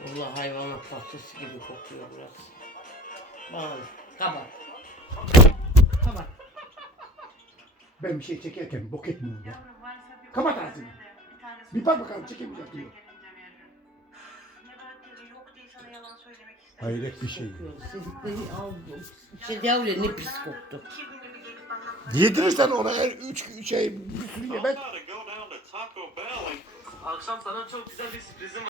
Vallahi hayvanat bahçesi gibi kokuyor burası. Bana kapat. Kapat. Ben bir şey çekerken bok etmiyorum ya. Kapat ağzını. Bir bak bakalım çekemeyecek diyor. Hayret bir şey. Kokuyor. Siz. Şey ne pis koktu. Yedirirsen ona her üç şey bir sürü yemek. Akşam sana çok güzel bir sürprizim